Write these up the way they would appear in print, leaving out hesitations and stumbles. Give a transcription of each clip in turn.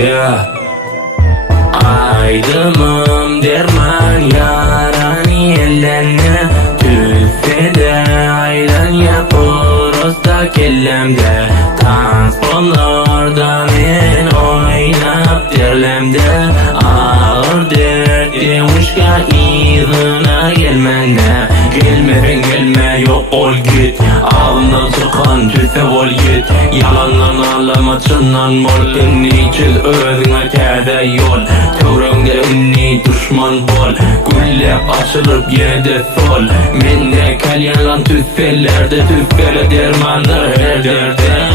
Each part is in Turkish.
Yeah. Aydımım derman yarani ellerine tüfede aylan yapır usta kellemde transponlarda men oynap derlemde ağır derdi uçka izına gelmene gelme yok ol git ağzından çıkan tüfe ol git yalandan ağlama çından bol inni çiz özüne tede yol tövrümde inni düşman bol güllep açılıp yerde sol menne kalyalan tüfelerde tüfele dermandır her derde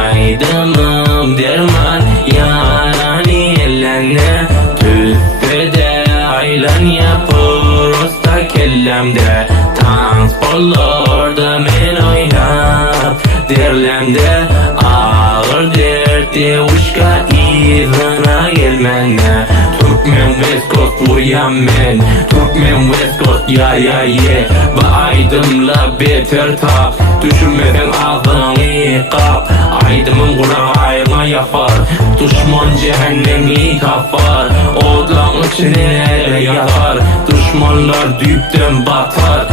aydınım derman yarani ellerine tüfede aylan yapır usta kellemde transporlarda men oynap derlemde ağır derdi uçka izına gelmene Türkmen West Coast buyan men Türkmen West Coast ya Ve aydımla beter tap Düşünmeden ağzını kap Aydımın kulağına yapar Düşman cehennemi kapar Odlan içine yakar Düşmanlar düpten batar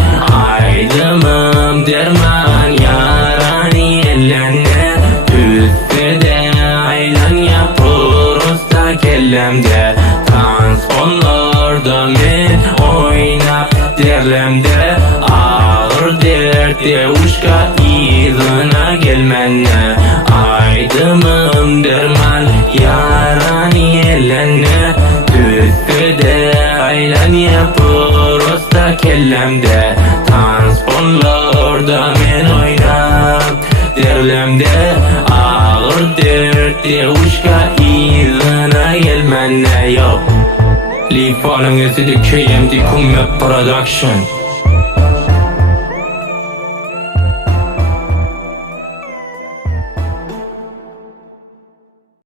Aydımım derman yarani ellerine Tüfede aylan yapır usta kellemde Transponlarda men oynap derlemde Ağır derdi uçka izına gelmene Aydımım derman yarani ellerine Tüfede aylan yapır usta kellemde Transponlarda men oynap derlemde Ağır derdi uçka izına gelmene yok Leave following us to the KMD Kumbh Production